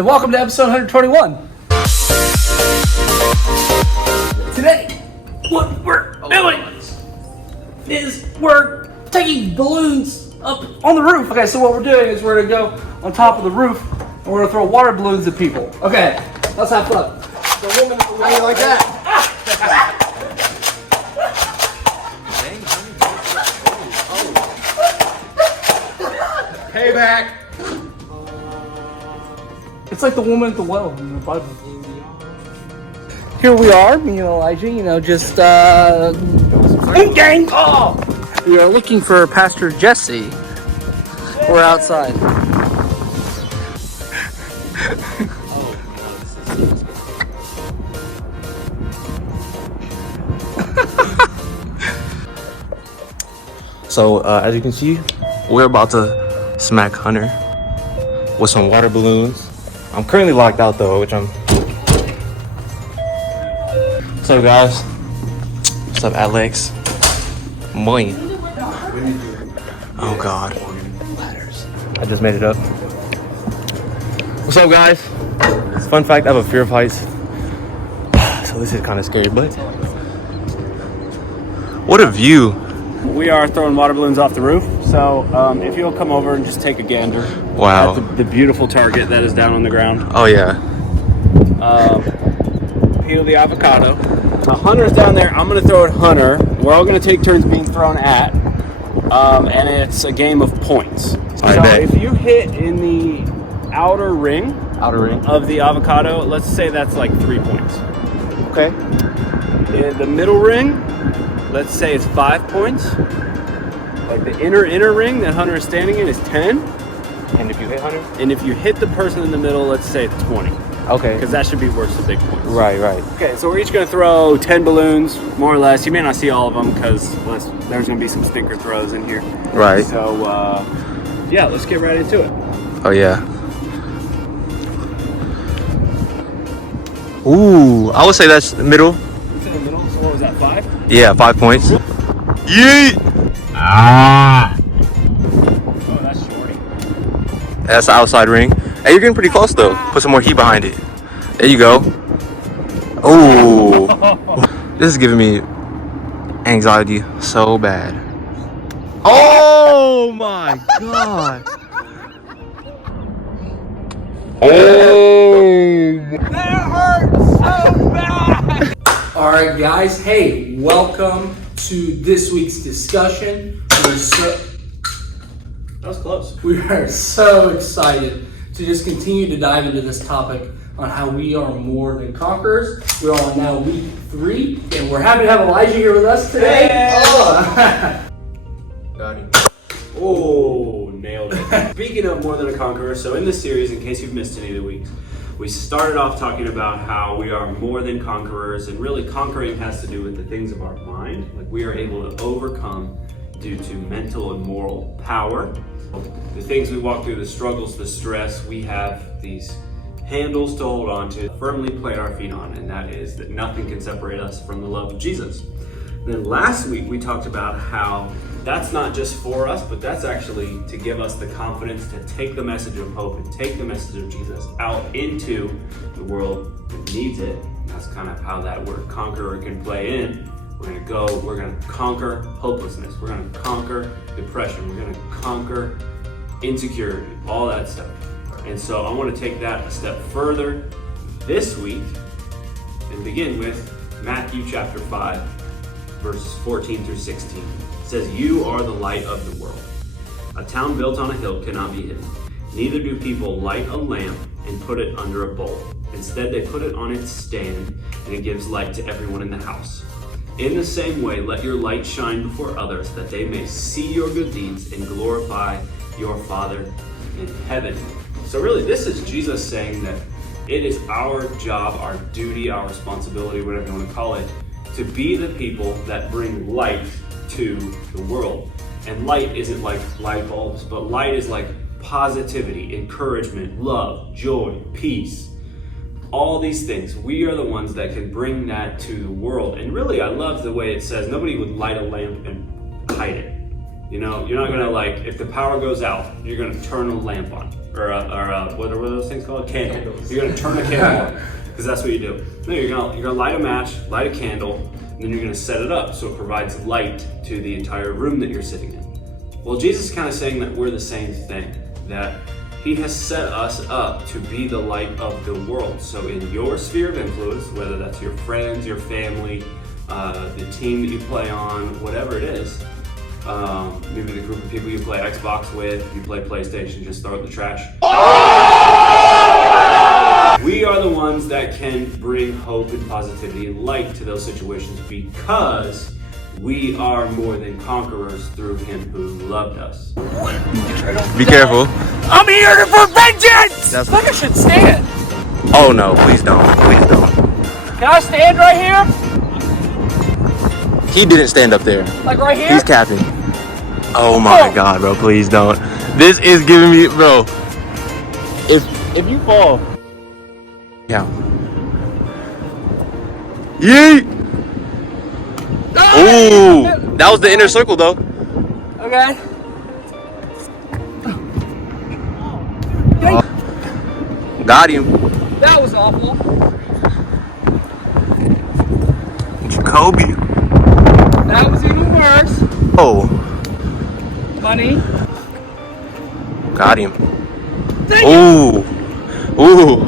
and welcome to episode 121. Today, what we're doing is we're taking balloons up on the roof. Okay, so what we're doing is we're gonna go on top of the roof and we're gonna throw water balloons at people. Okay, let's have fun. The woman, how you like that? Payback. It's like the woman at the well in the Bible. Here we are, me and Elijah, just gang. Oh! We are looking for Pastor Jesse. We're outside. So as you can see, we're about to smack Hunter with some water balloons. I'm currently locked out though, which I'm. What's up, guys? What's up, Alex? Boy. Oh God. Ladders. I just made it up. What's up, guys? Fun fact: I have a fear of heights, so this is kind of scary. But what a view! We are throwing water balloons off the roof, so if you'll come over and just take a gander Wow. at the beautiful target that is down on the ground. Oh yeah. Peel the avocado. Hunter's down there. I'm going to throw at Hunter. We're all going to take turns being thrown at, and it's a game of points. I So bet. if you hit in the outer ring Outer of the avocado, let's say that's like 3 points. Okay. In the middle ring, let's say it's 5 points. Like the inner ring that Hunter is standing in is 10. And if you hit Hunter? And if you hit the person in the middle, let's say it's 20. Okay. Because that should be worth the big points. Right. Okay, so we're each going to throw 10 balloons, more or less. You may not see all of them because there's going to be some stinker throws in here. Right. So, yeah, let's get right into it. Oh yeah. Ooh, I would say that's the middle. It's in the middle, so what was that, 5? Yeah, 5 points. Yeet! Oh, that's shorty. That's the outside ring. Hey, you're getting pretty close though. Put some more heat behind it. There you go. Ooh. This is giving me anxiety so bad. Oh my god. Oh. Alright guys, hey, welcome to this week's discussion. That was close. We are so excited to just continue to dive into this topic on how we are more than conquerors. We are now week 3, and we're happy to have Elijah here with us today. Got it. Oh, nailed it. Speaking of more than a conqueror, so in this series, in case you've missed any of the weeks, we started off talking about how we are more than conquerors, and really conquering has to do with the things of our mind. Like we are able to overcome due to mental and moral power. The things we walk through, the struggles, the stress, we have these handles to hold on to, firmly plant our feet on, and that is that nothing can separate us from the love of Jesus. Then last week we talked about how that's not just for us, but that's actually to give us the confidence to take the message of hope and take the message of Jesus out into the world that needs it. And that's kind of how that word conqueror can play in. We're going to conquer hopelessness. We're going to conquer depression. We're going to conquer insecurity, all that stuff. And so I want to take that a step further this week and begin with Matthew chapter 5, verses 14 through 16. It says, "You are the light of the world. A town built on a hill cannot be hidden. Neither do people light a lamp and put it under a bowl. Instead, they put it on its stand, and it gives light to everyone in the house. In the same way, let your light shine before others, that they may see your good deeds and glorify your Father in heaven." So really, this is Jesus saying that it is our job, our duty, our responsibility, whatever you want to call it, to be the people that bring light to the world. And light isn't like light bulbs, but light is like positivity, encouragement, love, joy, peace. All these things, we are the ones that can bring that to the world. And really, I love the way it says nobody would light a lamp and hide it. You know, you're not gonna like, if the power goes out, you're gonna turn a lamp on. Or what are those things called? Candles. You're gonna turn a candle on, because that's what you do. No, you're gonna light a match, light a candle, and then you're gonna set it up so it provides light to the entire room that you're sitting in. Well, Jesus is kind of saying that we're the same thing, that he has set us up to be the light of the world. So in your sphere of influence, whether that's your friends, your family, the team that you play on, whatever it is, maybe the group of people you play Xbox with, you play PlayStation, just throw it in the trash. We are the ones that can bring hope and positivity and light to those situations because we are more than conquerors through him who loved us. Be careful. I'm here for vengeance! I think I should stand. Oh no, please don't. Please don't. Can I stand right here? He didn't stand up there. Like right here? He's capping. Oh my god, bro, please don't. This is giving me, bro. If you fall. Yeah. Yeet! Ooh, that was the inner circle though. Okay. Got him. That was awful. Jacoby. That was even worse. Oh. Money. Got him. Dang Ooh. Ooh.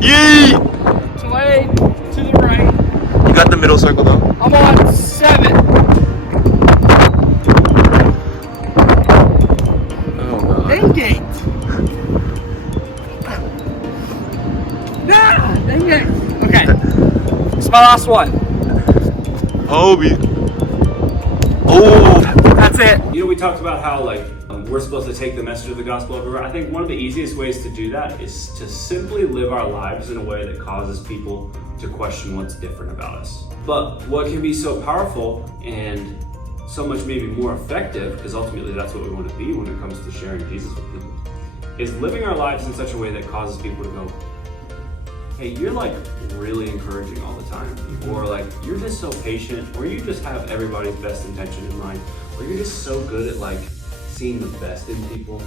Yee! Way to the right. You got the middle circle though. I'm on 7. Oh god. Dang it. Ah, dang it. Okay. It's my last one. Kobe. Oh. That's it. You know, we talked about how like we're supposed to take the message of the gospel everywhere. I think one of the easiest ways to do that is to simply live our lives in a way that causes people to question what's different about us. But what can be so powerful and so much maybe more effective, because ultimately that's what we want to be when it comes to sharing Jesus with people, is living our lives in such a way that causes people to go, hey, you're like really encouraging all the time, or like you're just so patient, or you just have everybody's best intention in mind, or you're just so good at like seeing the best in people.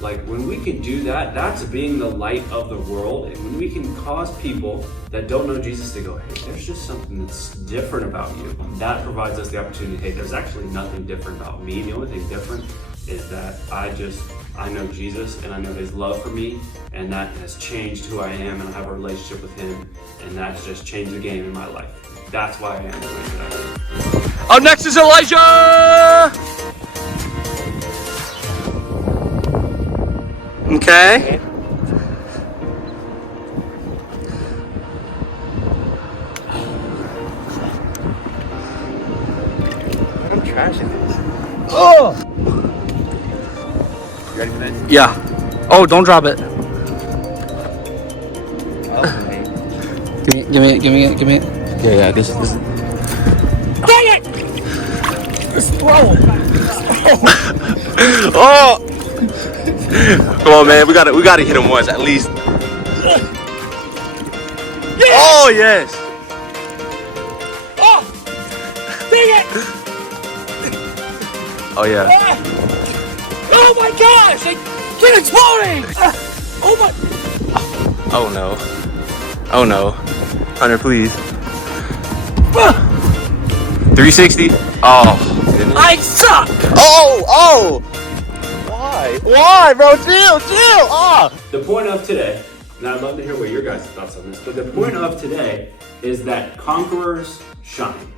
Like when we can do that, that's being the light of the world. And when we can cause people that don't know Jesus to go, hey, there's just something that's different about you, that provides us the opportunity, hey, there's actually nothing different about me. The only thing different is that I know Jesus and I know his love for me, and that has changed who I am, and I have a relationship with him, and that's just changed the game in my life. That's why I am the way that I am. Up next is Elijah! Okay. I'm trashing this. Oh! You ready for this? Yeah. Oh, don't drop it. Okay. Give me it. Yeah, this is. Dang it! Just throw it. Oh! Come on, man. We gotta hit him once at least. Yeah! Oh yes! Oh! Dang it! Oh yeah. Ah! Oh my gosh! It keep exploding! Oh my! Oh no. Oh no. Hunter, please. 360. Oh. Goodness. I suck! Oh! Why, bro? Chill! Ah! The point of today, and I'd love to hear what your guys' thoughts on this, but the point of today is that conquerors shine.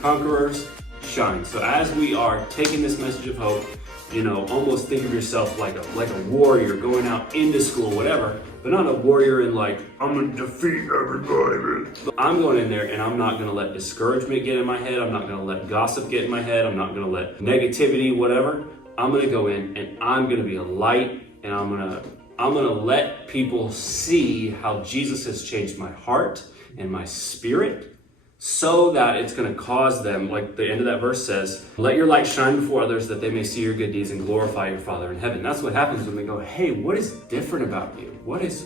Conquerors shine. So as we are taking this message of hope, you know, almost think of yourself like a warrior going out into school, whatever, but not a warrior in like, I'm gonna defeat everybody. But I'm going in there and I'm not gonna let discouragement get in my head. I'm not gonna let gossip get in my head. I'm not gonna let negativity, whatever. I'm gonna go in and I'm gonna be a light, and I'm gonna let people see how Jesus has changed my heart and my spirit, so that it's gonna cause them, like the end of that verse says, let your light shine before others that they may see your good deeds and glorify your Father in heaven. That's what happens when they go, hey, what is different about you? What's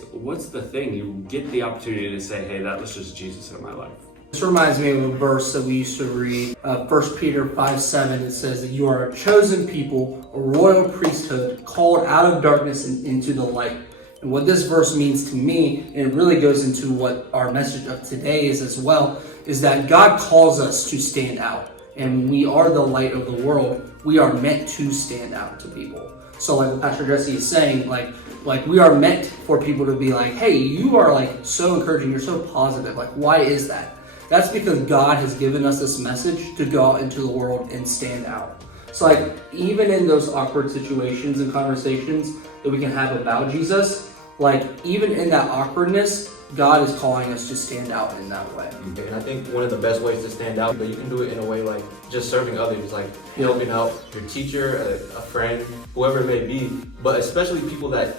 the thing? You get the opportunity to say, hey, that was just Jesus in my life. This reminds me of a verse that we used to read, 1 Peter 5:7. It says that you are a chosen people, a royal priesthood, called out of darkness and into the light. And what this verse means to me, and it really goes into what our message of today is as well, is that God calls us to stand out. And we are the light of the world. We are meant to stand out to people. So like what Pastor Jesse is saying, like we are meant for people to be like, hey, you are like so encouraging, you're so positive. Like, why is that? That's because God has given us this message to go out into the world and stand out. So like, even in those awkward situations and conversations that we can have about Jesus, like even in that awkwardness, God is calling us to stand out in that way. And I think one of the best ways to stand out, but you can do it in a way like just serving others, like helping out your teacher, a friend, whoever it may be, but especially people that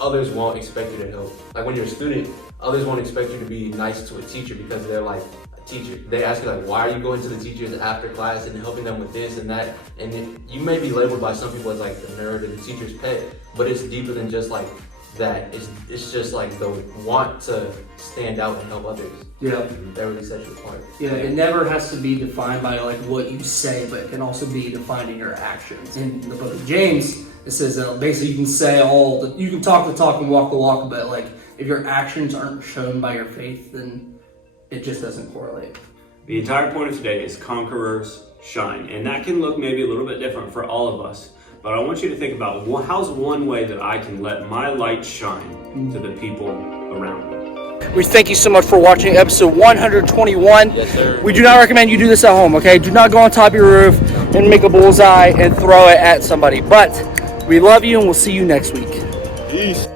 others won't expect you to help. Like when you're a student, others won't expect you to be nice to a teacher because they're like, a teacher. They ask you like, why are you going to the teachers after class and helping them with this and that? And you may be labeled by some people as like the nerd or the teacher's pet, but it's deeper than just like that. It's just like the want to stand out and help others. Yeah. That really sets you apart. Yeah, it never has to be defined by like what you say, but it can also be defined in your actions. In the book of James, it says that basically you can say you can talk the talk and walk the walk, but like if your actions aren't shown by your faith, then it just doesn't correlate. The entire point of today is conquerors shine, and that can look maybe a little bit different for all of us. But I want you to think about how's one way that I can let my light shine to the people around me. We thank you so much for watching episode 121. Yes, sir. We do not recommend you do this at home, okay? Do not go on top of your roof and make a bullseye and throw it at somebody. But we love you and we'll see you next week. Peace.